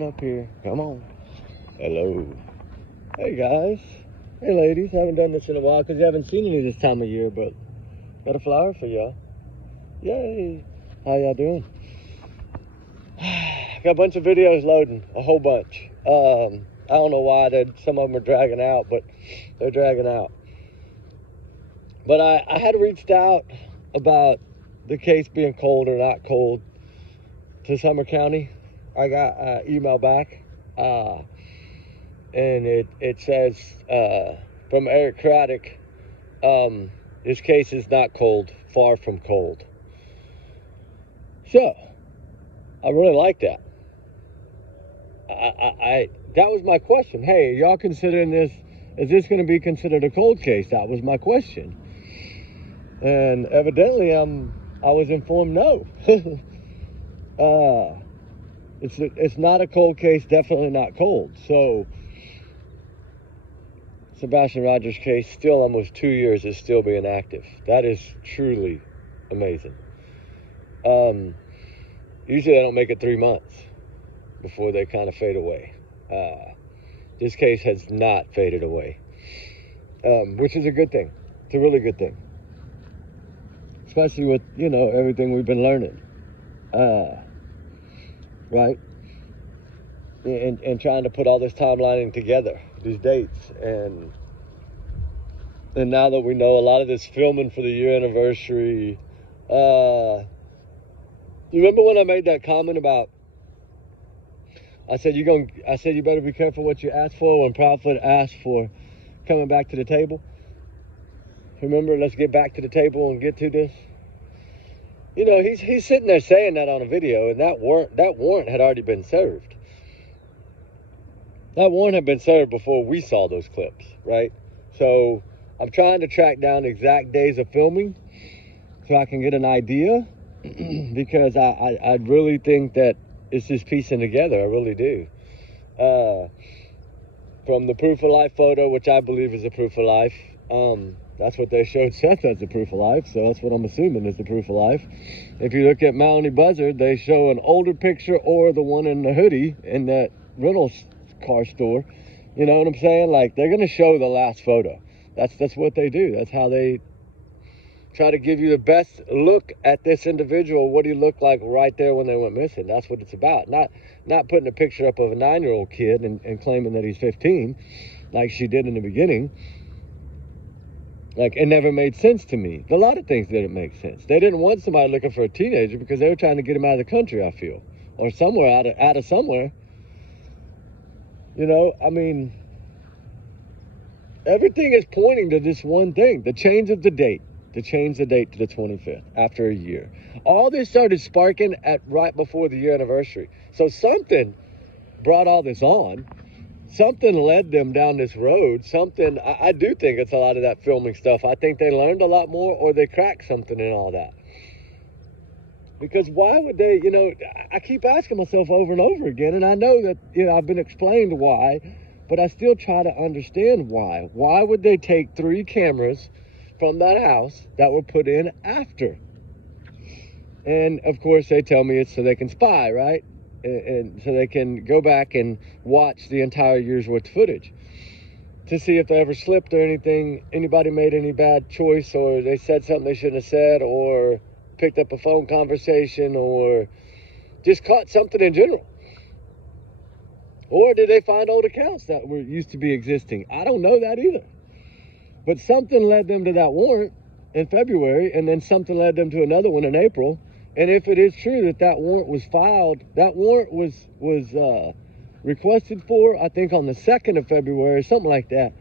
on up here. Come on. Hello. Hey, guys. Hey, ladies. I haven't done this in a while because you haven't seen any this time of year, but got a flower for y'all. Yay. How y'all doing? Got a bunch of videos loading. A whole bunch. I don't know why some of them are dragging out, but they're dragging out. But I had reached out about the case being cold or not cold to Summer County. I got an email back, and it says from Eric Craddock, this case is not cold, far from cold. So I really like that. That was my question. Hey, y'all considering this? Is this going to be considered a cold case? That was my question. And evidently, I was informed no. It's not a cold case. Definitely not cold. So, Sebastian Rogers' case, still almost 2 years, is still being active. That is truly amazing. Usually, they don't make it 3 months before they kind of fade away. This case has not faded away, which is a good thing. It's a really good thing, especially with everything we've been learning, right? And trying to put all this timelining together, these dates, and now that we know a lot of this filming for the year anniversary. You remember when I made that comment about? I said you better be careful what you ask for when Proudfoot asked for coming back to the table. Remember, let's get back to the table and get to this. He's sitting there saying that on a video, and that warrant had already been served. That warrant had been served before we saw those clips, right? So I'm trying to track down exact days of filming so I can get an idea, because I really think that it's just piecing together. I really do. From the proof of life photo, which I believe is a proof of life. That's what they showed Seth as the proof of life, so that's what I'm assuming is the proof of life. If you look at Melanie Buzzard, they show an older picture or the one in the hoodie in that rental car store. You know what I'm saying? Like, they're going to show the last photo. That's what they do. That's how they try to give you the best look at this individual, what he looked like right there when they went missing. That's what it's about. Not putting a picture up of a 9-year-old kid and claiming that he's 15, like she did in the beginning. Like, it never made sense to me. A lot of things didn't make sense. They didn't want somebody looking for a teenager because they were trying to get him out of the country, I feel. Or somewhere, out of somewhere. I mean, everything is pointing to this one thing, the change of the date. To change the date to the 25th after a year. All this started sparking at right before the year anniversary. So something brought all this on. Something led them down this road. Something, I do think it's a lot of that filming stuff. I think they learned a lot more, or they cracked something in all that. Because why would they, I keep asking myself over and over again, and I know that, I've been explained why, but I still try to understand why. Why would they take 3 cameras from that house that were put in after? And of course they tell me it's so they can spy, right? And so they can go back and watch the entire year's worth of footage to see if they ever slipped or anything, anybody made any bad choice, or they said something they shouldn't have said, or picked up a phone conversation, or just caught something in general. Or did they find old accounts that used to be existing? I don't know that either. But something led them to that warrant in February, and then something led them to another one in April. And if it is true that warrant was filed, that warrant was requested for, I think, on the 2nd of February, something like that.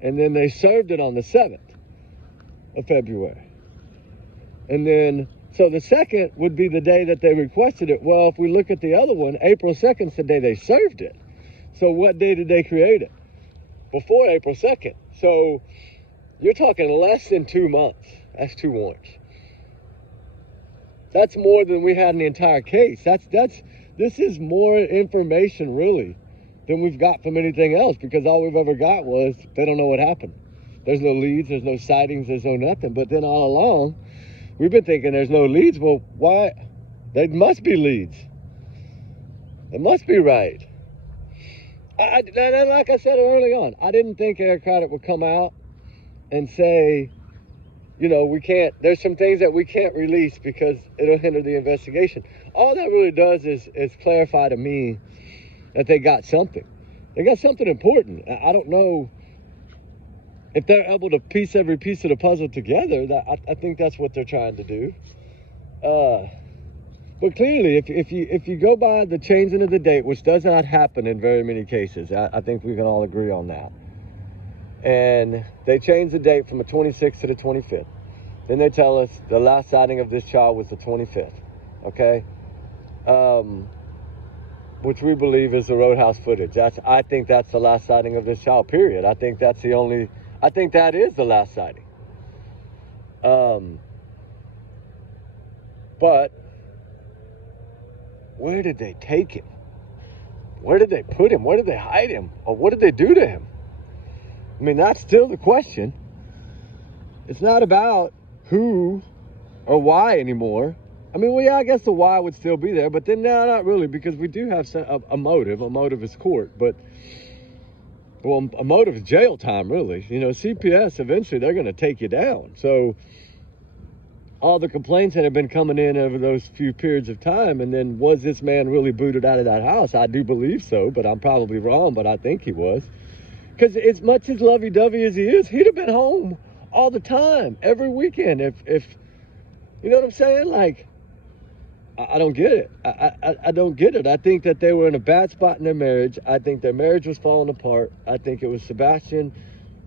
And then they served it on the 7th of February. And then, so the 2nd would be the day that they requested it. Well, if we look at the other one, April 2nd is the day they served it. So what day did they create it? Before April 2nd. So you're talking less than 2 months. That's 2 warrants. That's more than we had in the entire case. This is more information, really, than we've got from anything else, because all we've ever got was they don't know what happened. There's no leads, there's no sightings, there's no nothing. But then all along, we've been thinking there's no leads. Well, why? There must be leads. It must be right. And like I said early on, I didn't think Eric Craddock would come out and say, you know, there's some things that we can't release because it'll hinder the investigation. All that really does is clarify to me that they got something. They got something important. I don't know if they're able to piece every piece of the puzzle together. I think that's what they're trying to do. But clearly, if you go by the changing of the date, which does not happen in very many cases, I think we can all agree on that. And they changed the date from the 26th to the 25th. Then they tell us the last sighting of this child was the 25th, okay? Which we believe is the roadhouse footage. I think that's the last sighting of this child, period. I think that is the last sighting. But where did they take him? Where did they put him? Where did they hide him? Or what did they do to him? I mean, that's still the question. It's not about who or why anymore. I mean, well, yeah, I guess the why would still be there, but then no, not really, because we do have a motive. A motive is court, but, well, a motive is jail time, really. You know, CPS, eventually, they're going to take you down. So all the complaints that have been coming in over those few periods of time, and then was this man really booted out of that house? I do believe so, but I'm probably wrong, but I think he was. Because as much as lovey-dovey as he is, he'd have been home all the time, every weekend. If you know what I'm saying? Like, I don't get it. I don't get it. I think that they were in a bad spot in their marriage. I think their marriage was falling apart. I think it was Sebastian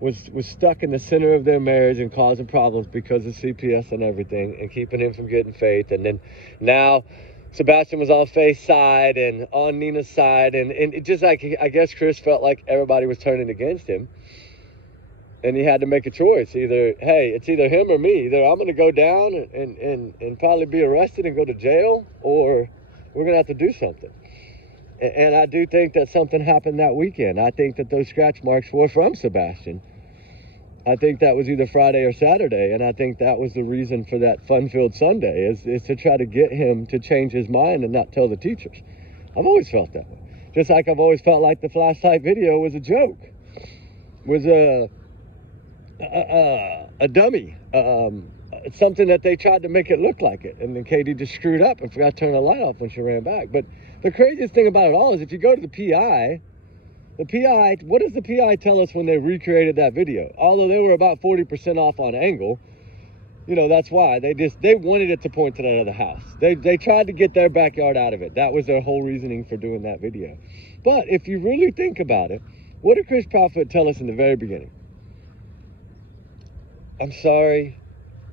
was stuck in the center of their marriage and causing problems because of CPS and everything and keeping him from getting Faith. And then now Sebastian was on Faith's side and on Nina's side. And it just like, I guess Chris felt like everybody was turning against him. And he had to make a choice. Either, hey, it's either him or me. Either I'm going to go down and probably be arrested and go to jail, or we're going to have to do something. And I do think that something happened that weekend. I think that those scratch marks were from Sebastian. I think that was either Friday or Saturday, and I think that was the reason for that fun-filled Sunday, is to try to get him to change his mind and not tell the teachers. I've always felt that way. Just like I've always felt like the flashlight video was a joke, was a dummy, something that they tried to make it look like it, and then Katie just screwed up and forgot to turn the light off when she ran back. But the craziest thing about it all is if you go to the PI, what does the PI tell us when they recreated that video? Although they were about 40% off on angle, you know, that's why they wanted it to point to that other house. They tried to get their backyard out of it. That was their whole reasoning for doing that video. But if you really think about it, what did Chris Proudfoot tell us in the very beginning? I'm sorry,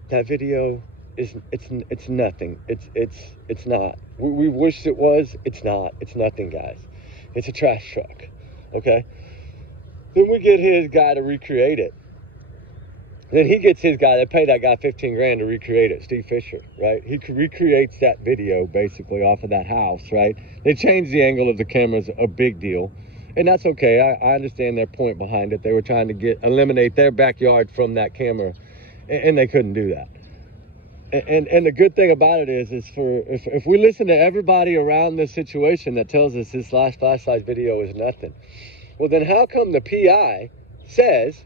that video it's nothing. It's not. We wished it was. It's not. It's nothing, guys. It's a trash truck. Okay. Then we get his guy to recreate it. Then he gets his guy. They pay that guy $15,000 to recreate it. Steve Fisher, right? He recreates that video basically off of that house, right? They changed the angle of the cameras, a big deal. And that's okay. I understand their point behind it. They were trying to eliminate their backyard from that camera, and they couldn't do that. And the good thing about it is if we listen to everybody around this situation that tells us this last flashlight video is nothing, well, then how come the PI says,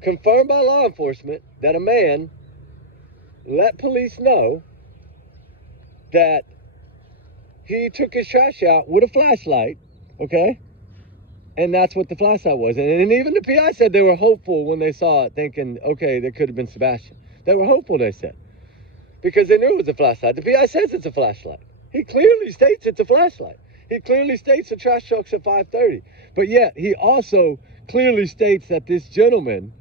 confirmed by law enforcement, that a man let police know that he took his trash out with a flashlight, okay? And that's what the flashlight was. And even the PI said they were hopeful when they saw it, thinking, okay, that could have been Sebastian. They were hopeful, they said, because they knew it was a flashlight. The PI says it's a flashlight. He clearly states it's a flashlight. He clearly states the trash truck's at 5:30. But yet, he also clearly states that this gentleman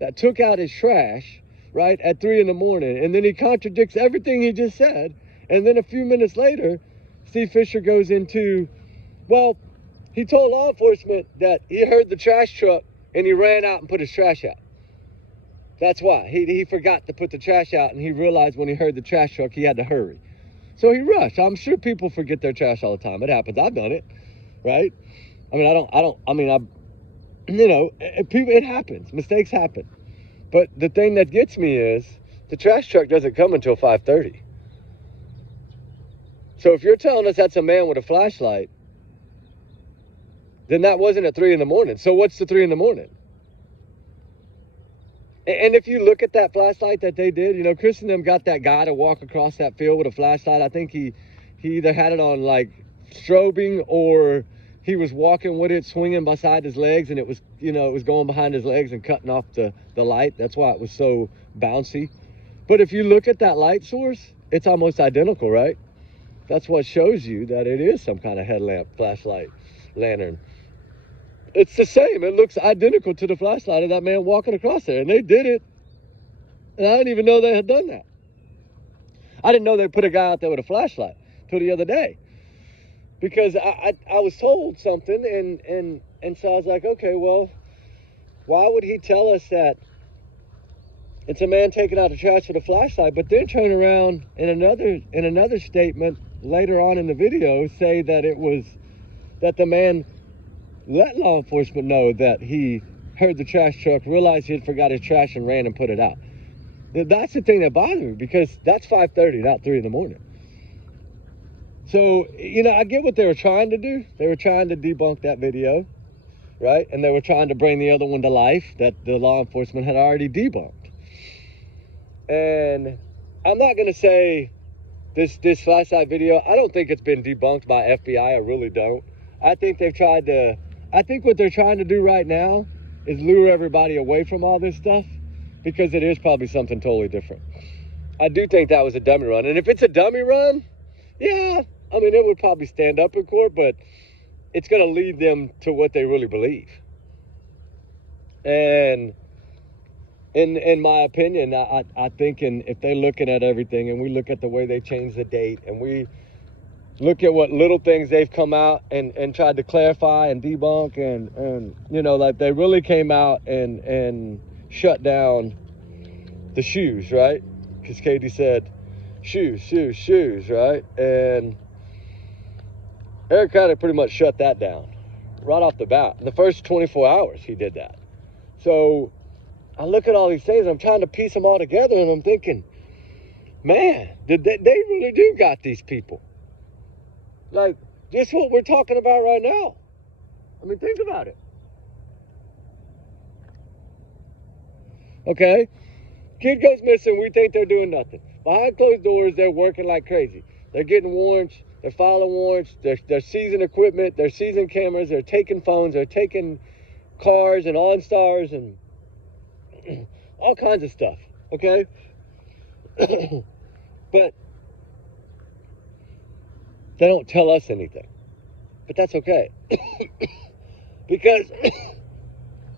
that took out his trash, right, at 3 in the morning, and then he contradicts everything he just said. And then a few minutes later, Steve Fisher goes into, well, he told law enforcement that he heard the trash truck and he ran out and put his trash out. That's why. He forgot to put the trash out, and he realized when he heard the trash truck, he had to hurry. So he rushed. I'm sure people forget their trash all the time. It happens. I've done it, right? I mean, it happens. Mistakes happen. But the thing that gets me is the trash truck doesn't come until 5:30. So if you're telling us that's a man with a flashlight, then that wasn't at 3 in the morning. So what's the 3 in the morning? And if you look at that flashlight that they did, you know, Chris and them got that guy to walk across that field with a flashlight. I think he either had it on like strobing, or he was walking with it, swinging beside his legs, and it was, you know, it was going behind his legs and cutting off the light. That's why it was so bouncy. But if you look at that light source, it's almost identical, right? That's what shows you that it is some kind of headlamp, flashlight, lantern. It's the same. It looks identical to the flashlight of that man walking across there. And they did it. And I didn't even know they had done that. I didn't know they put a guy out there with a flashlight till the other day. Because I was told something, and so I was like, okay, well, why would he tell us that it's a man taking out the trash with a flashlight, but then turn around in another statement later on in the video say that it was that the man let law enforcement know that he heard the trash truck, realized he had forgot his trash, and ran and put it out. That's the thing that bothered me, because that's 5:30, not 3 in the morning. So, you know, I get what they were trying to do. They were trying to debunk that video, right? And they were trying to bring the other one to life that the law enforcement had already debunked. And I'm not going to say this flashlight video, I don't think it's been debunked by FBI. I really don't. I think what they're trying to do right now is lure everybody away from all this stuff, because it is probably something totally different. I do think that was a dummy run. And if it's a dummy run, yeah, I mean, it would probably stand up in court, but it's going to lead them to what they really believe. And in my opinion, I think if they're looking at everything, and we look at the way they changed the date, and we look at what little things they've come out and tried to clarify and debunk, and you know, like they really came out and shut down the shoes, right? Because Katie said, shoes, right? And Eric kind of pretty much shut that down right off the bat. In the first 24 hours, he did that. So I look at all these things, and I'm trying to piece them all together, and I'm thinking, man, they really do got these people. Like, just what we're talking about right now. I mean, think about it. Okay? Kid goes missing, we think they're doing nothing. Behind closed doors, they're working like crazy. They're getting warrants, they're filing warrants, they're seizing equipment, they're seizing cameras, they're taking phones, they're taking cars and OnStars and all kinds of stuff, okay? But they don't tell us anything. But that's okay. Because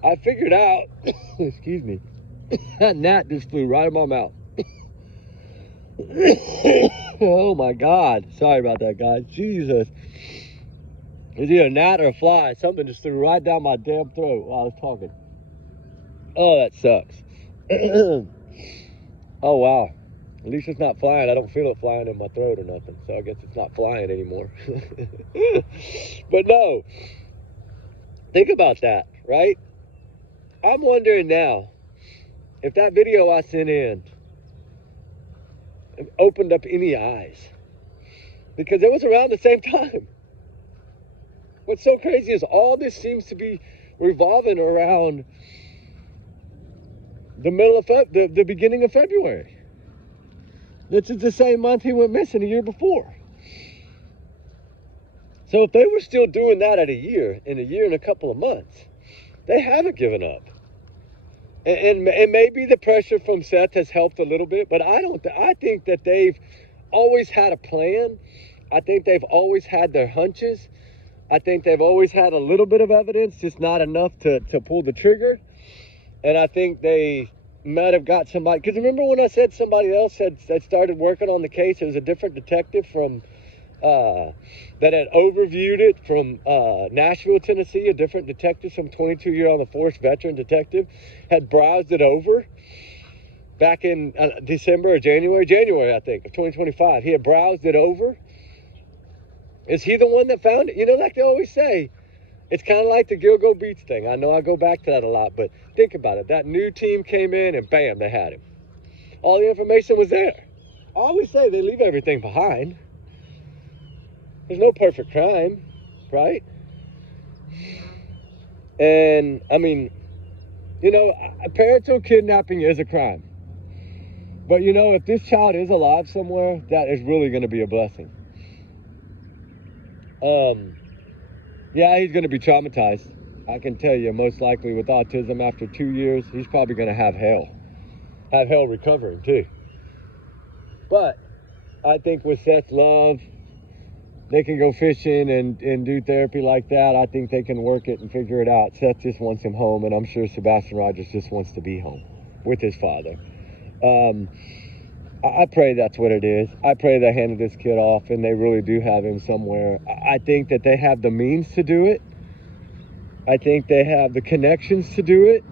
I figured out, excuse me, that gnat just flew right in my mouth. Oh my God. Sorry about that, guys. Jesus. It's either a gnat or a fly. Something just threw right down my damn throat while I was talking. Oh, that sucks. Oh, wow. At least it's not flying. I don't feel it flying in my throat or nothing. So I guess it's not flying anymore. But no. Think about that, right? I'm wondering now if that video I sent in opened up any eyes. Because it was around the same time. What's so crazy is all this seems to be revolving around the middle of the beginning of February. This is the same month he went missing the year before. So if they were still doing that in a year and a couple of months, they haven't given up. And maybe the pressure from Seth has helped a little bit, but I think that they've always had a plan. I think they've always had their hunches. I think they've always had a little bit of evidence, just not enough to pull the trigger. And I think they might have got somebody, because remember when I said somebody else had started working on the case? It was a different detective from that had overviewed it from Nashville, Tennessee. A different detective, some 22-year on the force veteran detective, had browsed it over back in December or January, I think, of 2025. He had browsed it over. Is he the one that found it? You know, like they always say, it's kind of like the Gilgo Beats thing. I know I go back to that a lot, but think about it. That new team came in and bam, they had him. All the information was there. I always say they leave everything behind. There's no perfect crime, right? And I mean, parental kidnapping is a crime. But if this child is alive somewhere, that is really going to be a blessing. Yeah, he's going to be traumatized. I can tell you, most likely with autism, after 2 years, he's probably going to have hell recovering too. But I think with Seth's love, they can go fishing and do therapy like that. I think they can work it and figure it out. Seth just wants him home, and I'm sure Sebastian Rogers just wants to be home with his father. I pray that's what it is. I pray they handed this kid off and they really do have him somewhere. I think that they have the means to do it. I think they have the connections to do it.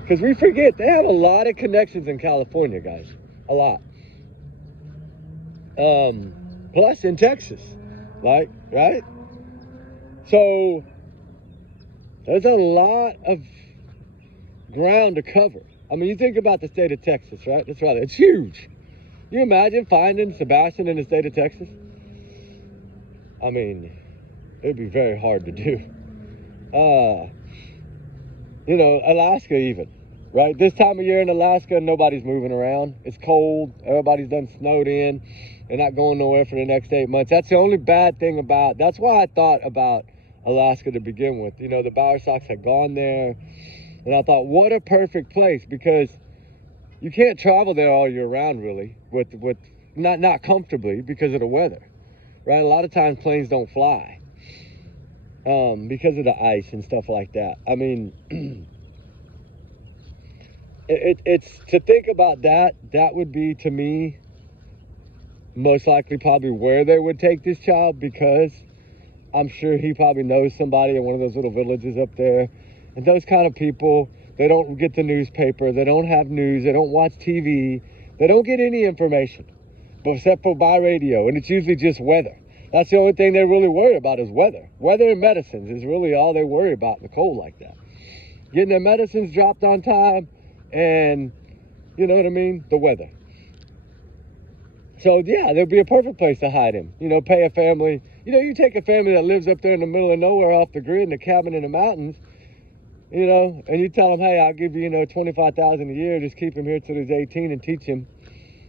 Because we forget, they have a lot of connections in California, guys. A lot. Plus in Texas. Right? So, there's a lot of ground to cover. I mean, you think about the state of Texas, right? It's huge. You imagine finding Sebastian in the state of Texas? I mean, it'd be very hard to do. Alaska even, right? This time of year in Alaska, nobody's moving around. It's cold. Everybody's done snowed in. They're not going nowhere for the next 8 months. That's the only bad thing that's why I thought about Alaska to begin with. The Bower Sox had gone there. And I thought, what a perfect place, because you can't travel there all year round, really, with not comfortably because of the weather, right? A lot of times planes don't fly because of the ice and stuff like that. I mean, it's to think about that would be, to me, most likely probably where they would take this child, because I'm sure he probably knows somebody in one of those little villages up there. And those kind of people, they don't get the newspaper, they don't have news, they don't watch TV, they don't get any information, except for by radio, and it's usually just weather. That's the only thing they really worry about is weather. Weather and medicines is really all they worry about in the cold like that. Getting their medicines dropped on time, and, you know what I mean, the weather. So, yeah, there'd be a perfect place to hide him. Pay a family. You take a family that lives up there in the middle of nowhere off the grid in a cabin in the mountains, and you tell them, hey, I'll give you, $25,000 a year, just keep him here till he's 18 and teach him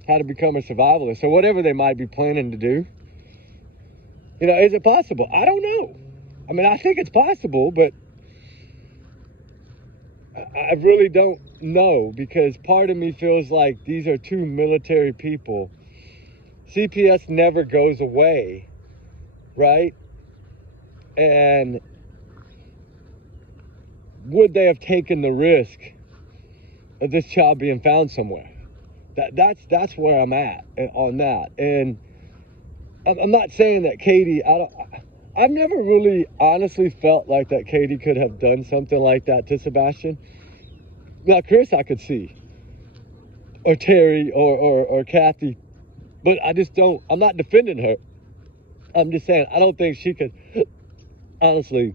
how to become a survivalist or whatever they might be planning to do. Is it possible? I don't know. I mean, I think it's possible, but I really don't know, because part of me feels like these are two military people. CPS never goes away, right? And would they have taken the risk of this child being found somewhere? That's where I'm at on that. And I'm not saying that Katie, I've never really honestly felt like that Katie could have done something like that to Sebastian. Now, Chris, I could see, or Terry, or Kathy, but I just don't. I'm not defending her. I'm just saying I don't think she could honestly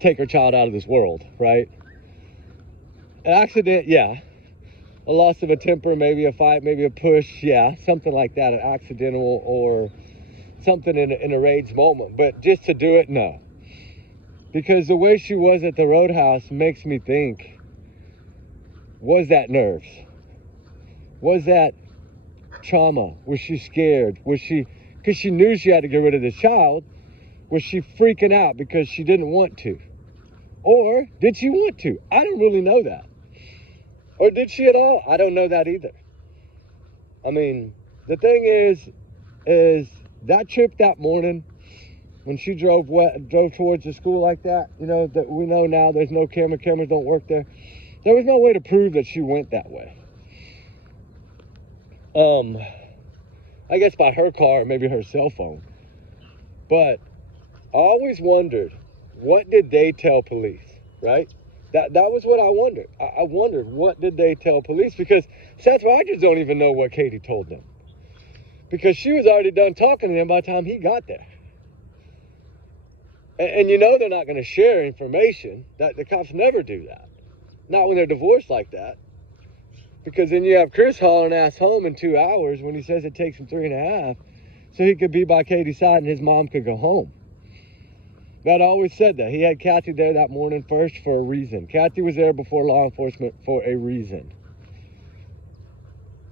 take her child out of this world, right? An accident, yeah. A loss of a temper, maybe a fight, maybe a push, yeah, something like that, an accidental or something in a rage moment. But just to do it, no. Because the way she was at the roadhouse makes me think, was that nerves? Was that trauma? Was she scared? Was she, because she knew she had to get rid of this child, was she freaking out because she didn't want to? Or did she want to? I don't really know that. Or did she at all? I don't know that either. I mean, the thing is that trip that morning when she drove towards the school like that, that we know now there's no cameras don't work there. There was no way to prove that she went that way. I guess by her car, maybe her cell phone. But I always wondered, what did they tell police, right? That was what I wondered. I wondered, what did they tell police? Because Seth Rogers don't even know what Katie told them. Because she was already done talking to him by the time he got there. And they're not going to share information. That the cops never do that. Not when they're divorced like that. Because then you have Chris hauling ass home in 2 hours when he says it takes him 3.5. So he could be by Katie's side and his mom could go home. That always said that. He had Kathy there that morning first for a reason. Kathy was there before law enforcement for a reason.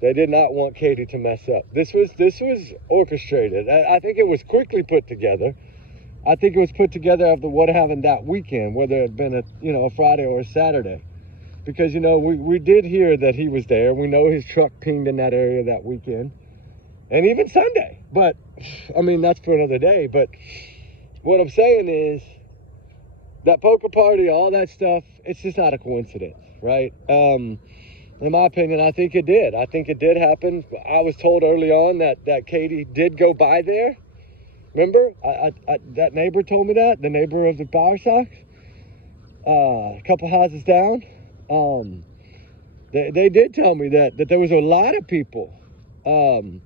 They did not want Katie to mess up. This was orchestrated. I think it was quickly put together. I think it was put together after what happened that weekend, whether it had been a Friday or a Saturday. Because, we did hear that he was there. We know his truck pinged in that area that weekend. And even Sunday. But, that's for another day. But what I'm saying is that poker party, all that stuff, it's just not a coincidence, right? In my opinion, I think it did. I think it did happen. I was told early on that Katie did go by there. Remember? That neighbor told me that. The neighbor of the Power Sox. A couple houses down. They did tell me that there was a lot of people. And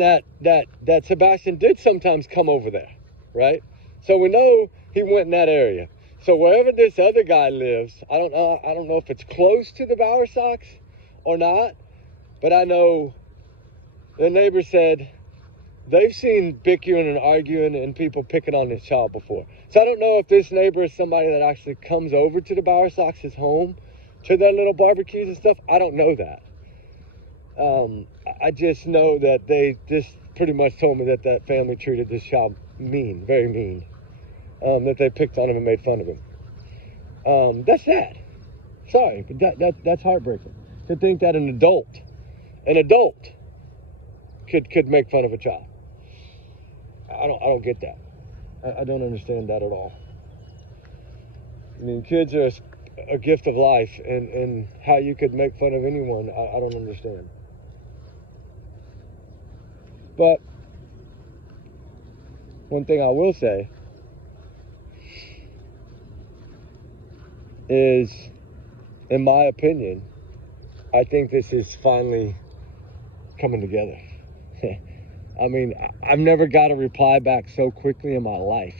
that Sebastian did sometimes come over there, right? So we know he went in that area. So wherever this other guy lives, I don't know if it's close to the Bower Sox or not, but I know the neighbor said they've seen bickering and arguing and people picking on this child before. So I don't know if this neighbor is somebody that actually comes over to the Bower Sox's home to their little barbecues and stuff. I don't know that. I just know that they just pretty much told me that family treated this child mean, very mean. That they picked on him and made fun of him. That's sad. Sorry, but that's heartbreaking. To think that an adult could make fun of a child. I don't get that. I don't understand that at all. Kids are a gift of life, and how you could make fun of anyone, I don't understand. But one thing I will say is, in my opinion, I think this is finally coming together. I've never got a reply back so quickly in my life.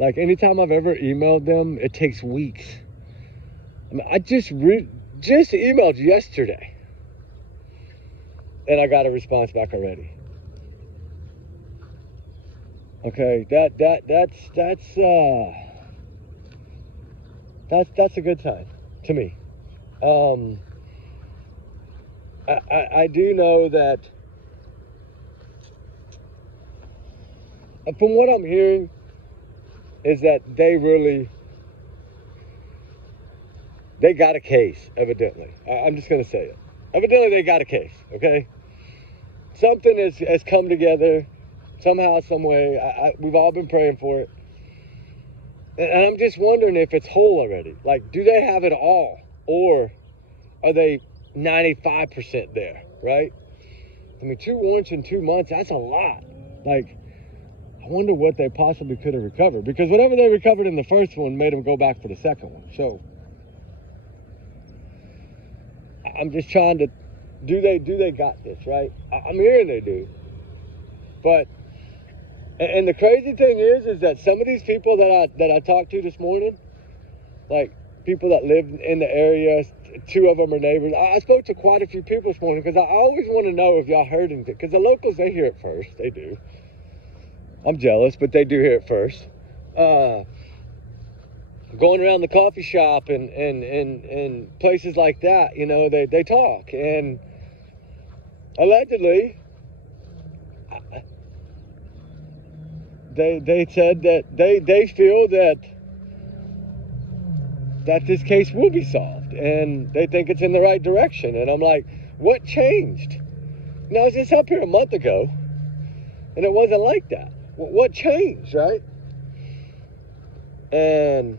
Like, anytime I've ever emailed them, it takes weeks. I just emailed yesterday, and I got a response back already. Okay, that's a good sign to me. I do know that, from what I'm hearing, is that they got a case, evidently. I'm just going to say it. Evidently, they got a case, okay? Something has come together somehow, some way. We've all been praying for it. And I'm just wondering if it's whole already. Like, do they have it all? Or are they 95% there, right? 2 warrants in 2 months, that's a lot. Like, I wonder what they possibly could have recovered. Because whatever they recovered in the first one made them go back for the second one. So, I'm just trying to, do they got this, right? I'm hearing they do. But, and the crazy thing is that some of these people that I talked to this morning, like people that live in the area, 2 of them are neighbors. I spoke to quite a few people this morning because I always want to know if y'all heard anything. Because the locals, they hear it first. They do. I'm jealous, but they do hear it first. Going around the coffee shop and places like that, they talk. And allegedly, they said that they feel that this case will be solved, and they think it's in the right direction. And I'm like, what changed? I was just up here a month ago, and it wasn't like that. What changed, right? And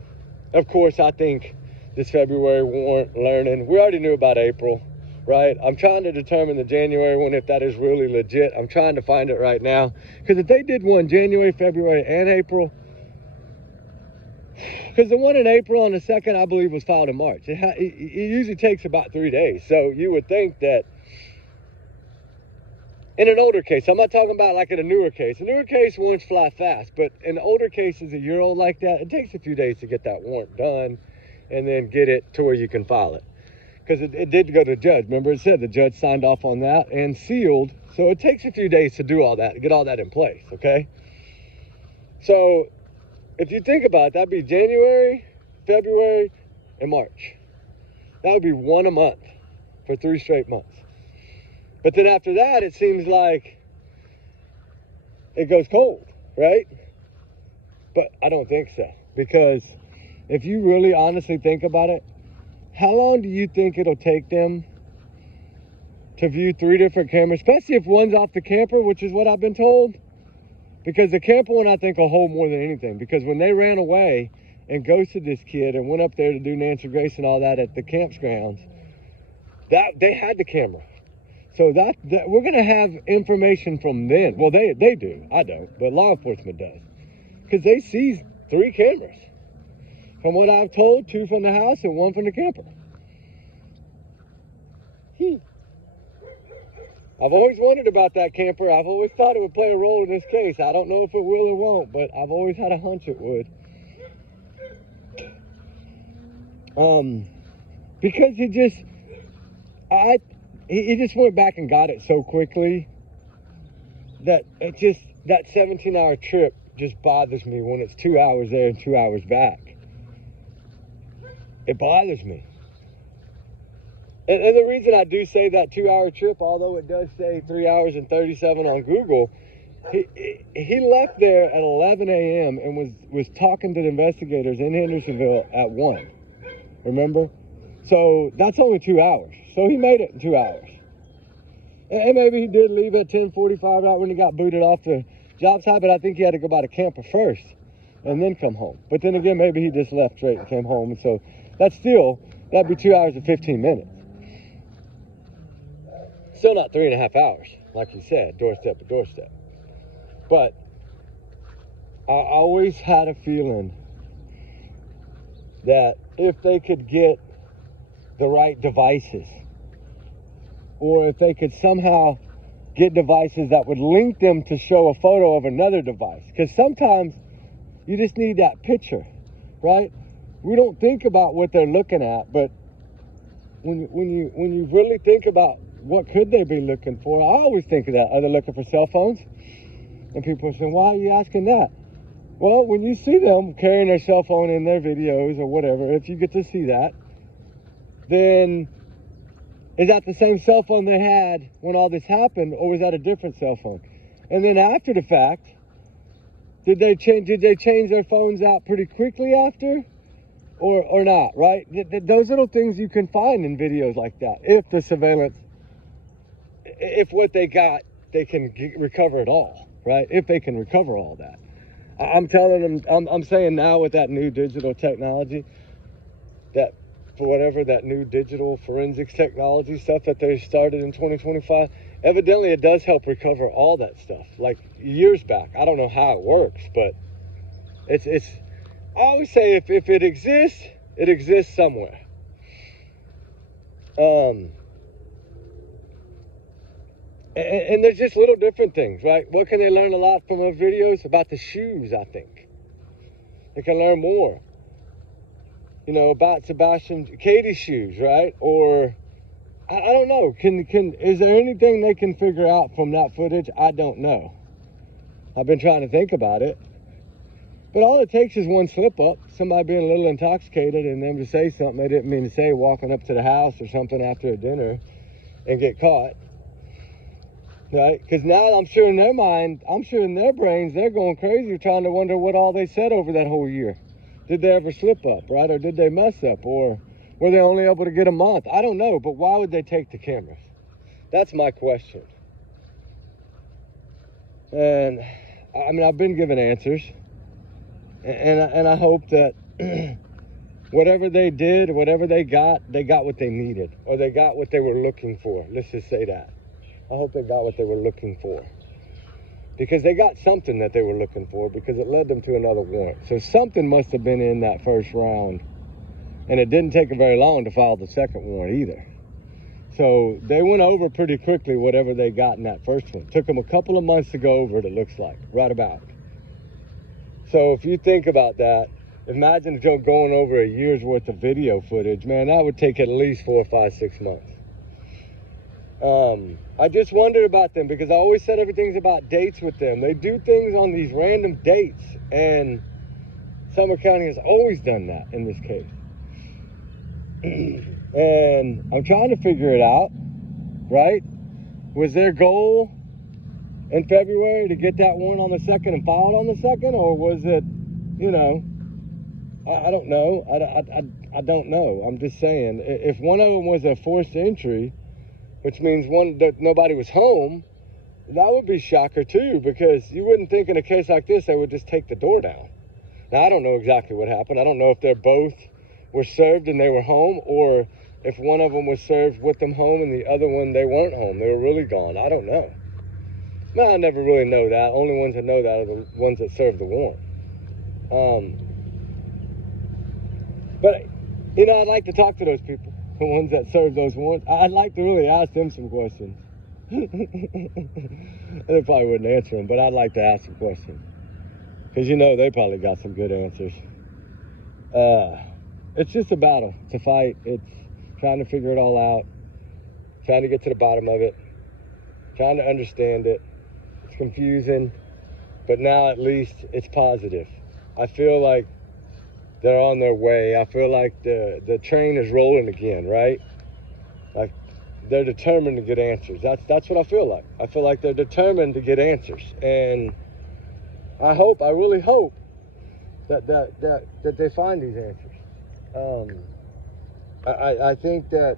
of course, I think this February warrant learning, we already knew about April, right? I'm trying to determine the January one, if that is really legit. I'm trying to find it right now. Because if they did one January, February, and April, because the one in April on the 2nd, I believe, was filed in March. It usually takes about 3 days. So you would think that in an older case, I'm not talking about like in a newer case. A newer case, warrants fly fast. But in older cases, a year old like that, it takes a few days to get that warrant done and then get it to where you can file it. Because it did go to the judge. Remember, it said the judge signed off on that and sealed. So it takes a few days to do all that, to get all that in place, okay? So if you think about it, that'd be January, February, and March. That would be one a month for 3 straight months. But then after that, it seems like it goes cold, right? But I don't think so. Because if you really honestly think about it, how long do you think it'll take them to view 3 different cameras, especially if one's off the camper, which is what I've been told? Because the camper one, I think, will hold more than anything. Because when they ran away and ghosted this kid and went up there to do Nancy Grace and all that at the campgrounds, that they had the camera. So that we're going to have information from them. Well, they do. I don't. But law enforcement does. Because they seized 3 cameras. From what I've told, 2 from the house and 1 from the camper. I've always wondered about that camper. I've always thought it would play a role in this case. I don't know if it will or won't, but I've always had a hunch it would. Because he just went back and got it so quickly that that 17-hour trip just bothers me when it's 2 hours there and 2 hours back. It bothers me. And the reason I do say that 2-hour trip, although it does say 3 hours and 37 on Google, he left there at 11 a.m. and was talking to the investigators in Hendersonville at 1. Remember? So that's only 2 hours. So he made it in 2 hours. And maybe he did leave at 10:45 right when he got booted off the job site, but I think he had to go by the camper first and then come home. But then again, maybe he just left straight and came home. And so that'd be 2 hours and 15 minutes. Still not 3.5 hours, like you said, doorstep to doorstep. But I always had a feeling that if they could get the right devices, or if they could somehow get devices that would link them to show a photo of another device, because sometimes you just need that picture, right? We don't think about what they're looking at, but when you really think about what could they be looking for, I always think of that. Are they looking for cell phones? And people are saying, why are you asking that? Well, when you see them carrying their cell phone in their videos or whatever, if you get to see that, then is that the same cell phone they had when all this happened, or was that a different cell phone? And then after the fact, did they change their phones out pretty quickly after? Or not, right? Those little things you can find in videos like that. If the surveillance, if what they got, they can recover it all, right? If they can recover all that. I'm telling them, I'm saying now with that new digital technology, that for whatever that new digital forensics technology stuff that they started in 2025, evidently it does help recover all that stuff. Like years back, I don't know how it works, but it's I always say if it exists, it exists somewhere. And there's just little different things, right? What can they learn a lot from those videos? About the shoes, I think. They can learn more. You know, about Sebastian, Katie's shoes, right? Or, I don't know. Is there anything they can figure out from that footage? I don't know. I've been trying to think about it. But all it takes is one slip up, somebody being a little intoxicated and them to say something they didn't mean to say, walking up to the house or something after a dinner and get caught. Right? Because now I'm sure in their mind, I'm sure in their brains, they're going crazy trying to wonder what all they said over that whole year. Did they ever slip up, right? Or did they mess up? Or were they only able to get a month? I don't know, but why would they take the cameras? That's my question. And, I mean, I've been given answers. And I hope that whatever they did, whatever they got what they needed. Or they got what they were looking for. Let's just say that. I hope they got what they were looking for. Because they got something that they were looking for, because it led them to another warrant. So something must have been in that first round. And it didn't take them very long to file the second warrant either. So they went over pretty quickly whatever they got in that first one. Took them a couple of months to go over it, it looks like. Right about. So if you think about that, imagine going over a year's worth of video footage. Man, that would take at least 4, 5, 6 months. I just wondered about them because I always said everything's about dates with them. They do things on these random dates, and Sumner County has always done that in this case. And I'm trying to figure it out, right? Was their goal in February to get that warrant on the 2nd and file it on the 2nd, or was it, you know, I don't know. I don't know. I'm just saying, if one of them was a forced entry, which means one that nobody was home, that would be shocker too, because you wouldn't think in a case like this they would just take the door down. Now, I don't know exactly what happened. I don't know if they're both were served and they were home, or if one of them was served with them home and the other one they weren't home. They were really gone. I don't know. No, I never really know that. Only ones that know that are the ones that serve the warrant. But, you know, I'd like to talk to those people, the ones that serve those warrants. I'd like to really ask them some questions. They probably wouldn't answer them, but I'd like to ask some questions. Because, you know, they probably got some good answers. It's just a battle. It's a fight. It's trying to figure it all out. Trying to get to the bottom of it. Trying to understand it. It's confusing. But now at least it's positive. I feel like they're on their way. I feel like the train is rolling again, right? Like they're determined to get answers. That's what I feel like. I feel like they're determined to get answers. And I really hope that they find these answers. I think that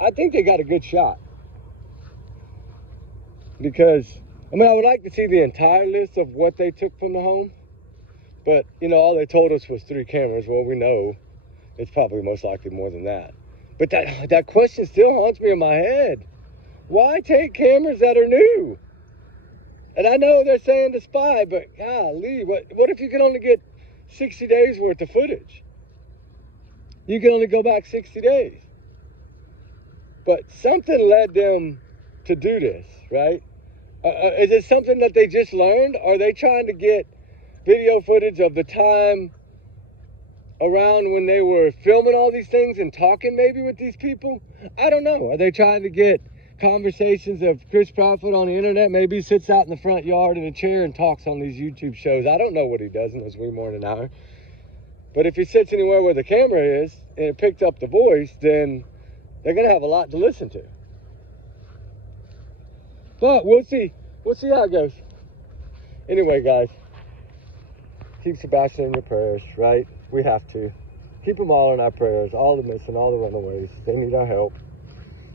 I think they got a good shot, because I mean, I would like to see the entire list of what they took from the home, but you know, all they told us was 3 cameras. Well, we know it's probably most likely more than that. But that question still haunts me in my head. Why take cameras that are new? And I know they're saying to spy, but golly, what if you can only get 60 days worth of footage? You can only go back 60 days. But something led them to do this, right? Is it something that they just learned? Are they trying to get video footage of the time around when they were filming all these things and talking maybe with these people? I don't know. Are they trying to get conversations of Chris Prophet on the internet? Maybe he sits out in the front yard in a chair and talks on these YouTube shows. I don't know what he does in his wee morning hour. But if he sits anywhere where the camera is and it picked up the voice, then they're going to have a lot to listen to. But we'll see. We'll see how it goes. Anyway, guys, keep Sebastian in your prayers, right? We have to. Keep them all in our prayers. All the missing, all the runaways. They need our help.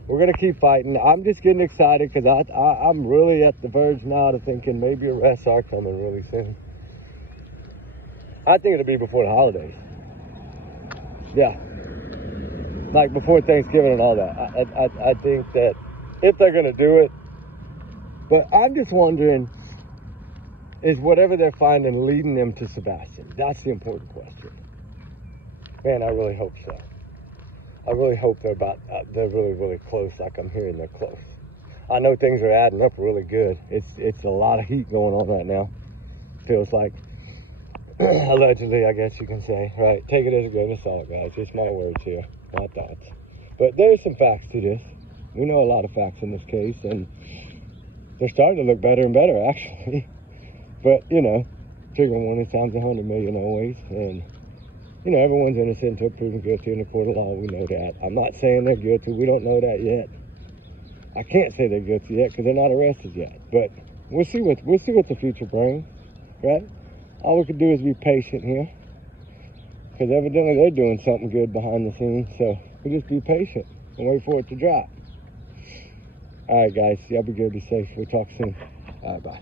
We're going to keep fighting. I'm just getting excited because I'm really at the verge now to thinking maybe arrests are coming really soon. I think it'll be before the holidays. Yeah. Like before Thanksgiving and all that. I think that if they're going to do it. But I'm just wondering, is whatever they're finding leading them to Sebastian? That's the important question. Man, I really hope so. I really hope they're really, really close, like I'm hearing they're close. I know things are adding up really good. It's a lot of heat going on right now. Feels like. Allegedly, I guess you can say, right? Take it as a grain of salt, guys. Just my words here, my thoughts. But there's some facts to this. We know a lot of facts in this case, and they're starting to look better and better, actually. But, you know, trigger warning times 100 million always, and you know, everyone's innocent until proven guilty in the court of law. We know that. I'm not saying they're guilty. We don't know that yet. I can't say they're guilty yet because they're not arrested yet. But we'll see what the future brings, right? All we can do is be patient here, because evidently they're doing something good behind the scenes. So we just be patient and wait for it to drop. All right, guys. Y'all be good. Be safe. We'll talk soon. All right, bye.